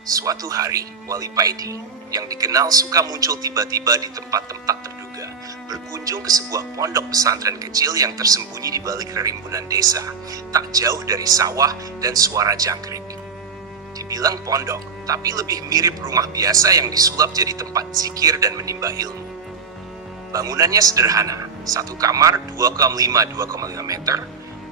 Suatu hari, Wali Paidi, yang dikenal suka muncul tiba-tiba di tempat-tempat terduga, berkunjung ke sebuah pondok pesantren kecil yang tersembunyi di balik rimbunan desa, tak jauh dari sawah dan suara jangkrik. Dibilang pondok, tapi lebih mirip rumah biasa yang disulap jadi tempat zikir dan menimba ilmu. Bangunannya sederhana, satu kamar 2,5 meter,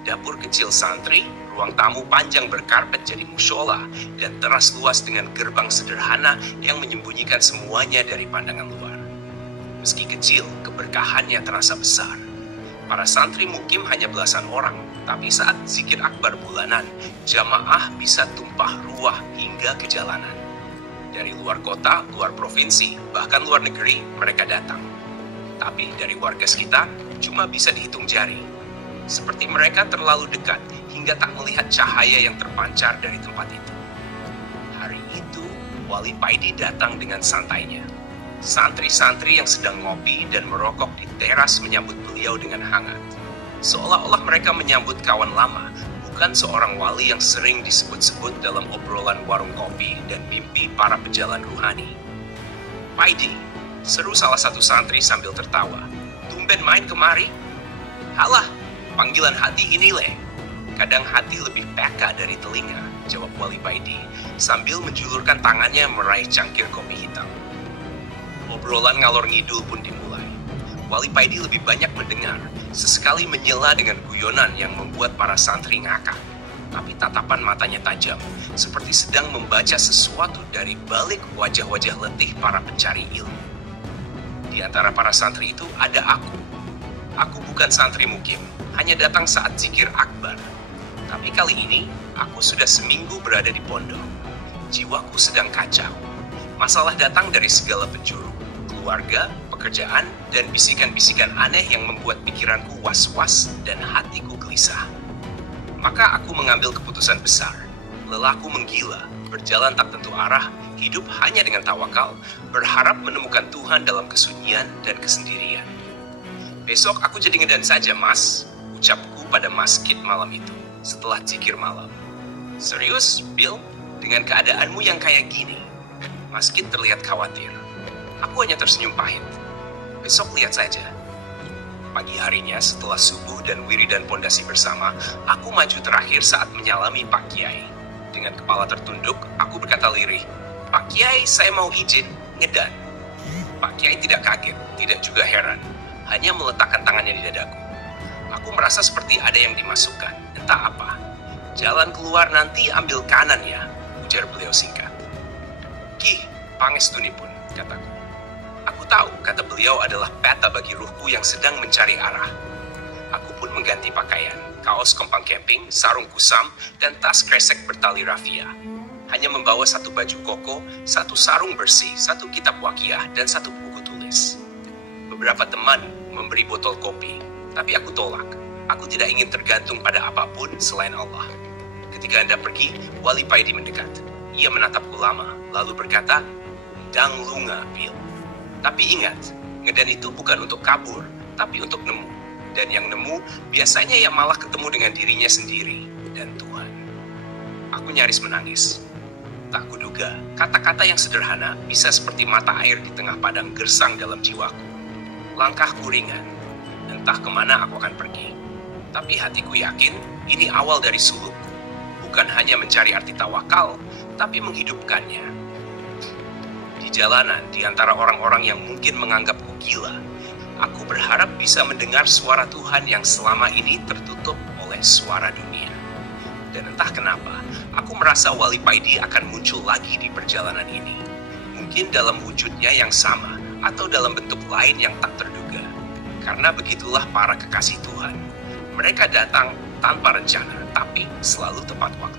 dapur kecil santri, ruang tamu panjang berkarpet jadi mushola, dan teras luas dengan gerbang sederhana yang menyembunyikan semuanya dari pandangan luar. Meski kecil, keberkahannya terasa besar. Para santri mukim hanya belasan orang, tapi saat zikir akbar bulanan, jamaah bisa tumpah ruah hingga ke jalanan. Dari luar kota, luar provinsi, bahkan luar negeri, mereka datang. Tapi dari warga sekitar, cuma bisa dihitung jari. Seperti mereka terlalu dekat hingga tak melihat cahaya yang terpancar dari tempat itu. Hari itu, Wali Paidi datang dengan santainya. Santri-santri yang sedang ngopi dan merokok di teras menyambut beliau dengan hangat. Seolah-olah mereka menyambut kawan lama, bukan seorang wali yang sering disebut-sebut dalam obrolan warung kopi dan mimpi para pejalan ruhani. "Paidi," seru salah satu santri sambil tertawa. "Tumben main kemari?" "Halah, panggilan hati ini leh. Kadang hati lebih peka dari telinga," jawab Wali Paidi sambil menjulurkan tangannya meraih cangkir kopi hitam. Obrolan ngalor ngidul pun dimulai. Wali Paidi lebih banyak mendengar, sesekali menyela dengan guyonan yang membuat para santri ngakak. Tapi tatapan matanya tajam, seperti sedang membaca sesuatu dari balik wajah-wajah letih para pencari ilmu. Di antara para santri itu ada aku. Aku bukan santri mukim, hanya datang saat zikir akbar. Tapi kali ini, aku sudah seminggu berada di pondok. Jiwaku sedang kacau. Masalah datang dari segala penjuru. Keluarga, pekerjaan, dan bisikan-bisikan aneh yang membuat pikiranku was-was dan hatiku gelisah. Maka aku mengambil keputusan besar. Lelahku menggila, berjalan tak tentu arah, hidup hanya dengan tawakal, berharap menemukan Tuhan dalam kesunyian dan kesendirian. "Besok aku jadi ngedan saja, Mas," ucapku pada masjid malam itu, setelah zikir malam. "Serius, Bill? Dengan keadaanmu yang kayak gini?" Masjid terlihat khawatir. Aku hanya tersenyum pahit. "Besok lihat saja." Pagi harinya, setelah subuh dan wiridan pondasi bersama, aku maju terakhir saat menyalami Pak Kiai. Dengan kepala tertunduk, aku berkata lirih, "Pak Kiai, saya mau izin ngedan." Pak Kiai tidak kaget, tidak juga heran, hanya meletakkan tangannya di dadaku. Aku merasa seperti ada yang dimasukkan, entah apa. "Jalan keluar nanti ambil kanan ya," ujar beliau singkat. "Kih, pangestunipun," kataku. "Aku tahu," kata beliau, "adalah peta bagi ruhku yang sedang mencari arah." Aku pun mengganti pakaian, kaos kompang camping, sarung kusam, dan tas kresek bertali rafia. Hanya membawa satu baju koko, satu sarung bersih, satu kitab wakiah, dan satu buku tulis. Beberapa teman memberi botol kopi, tapi aku tolak. Aku tidak ingin tergantung pada apapun selain Allah. Ketika Anda pergi, Wali Paidi mendekat. Ia menatapku lama, lalu berkata, "Dang lunga, Bill. Tapi ingat, ngedan itu bukan untuk kabur, tapi untuk nemu. Dan yang nemu, biasanya yang malah ketemu dengan dirinya sendiri dan Tuhan." Aku nyaris menangis. Tak kuduga, kata-kata yang sederhana bisa seperti mata air di tengah padang gersang dalam jiwaku. Langkahku ringan, entah kemana aku akan pergi. Tapi hatiku yakin, ini awal dari suluk. Bukan hanya mencari arti tawakal, tapi menghidupkannya. Di jalanan, di antara orang-orang yang mungkin menganggapku gila, aku berharap bisa mendengar suara Tuhan yang selama ini tertutup oleh suara dunia. Dan entah kenapa, aku merasa Wali Paidi akan muncul lagi di perjalanan ini. Mungkin dalam wujudnya yang sama, atau dalam bentuk lain yang tak terduga. Karena begitulah para kekasih Tuhan. Mereka datang tanpa rencana, tapi selalu tepat waktu.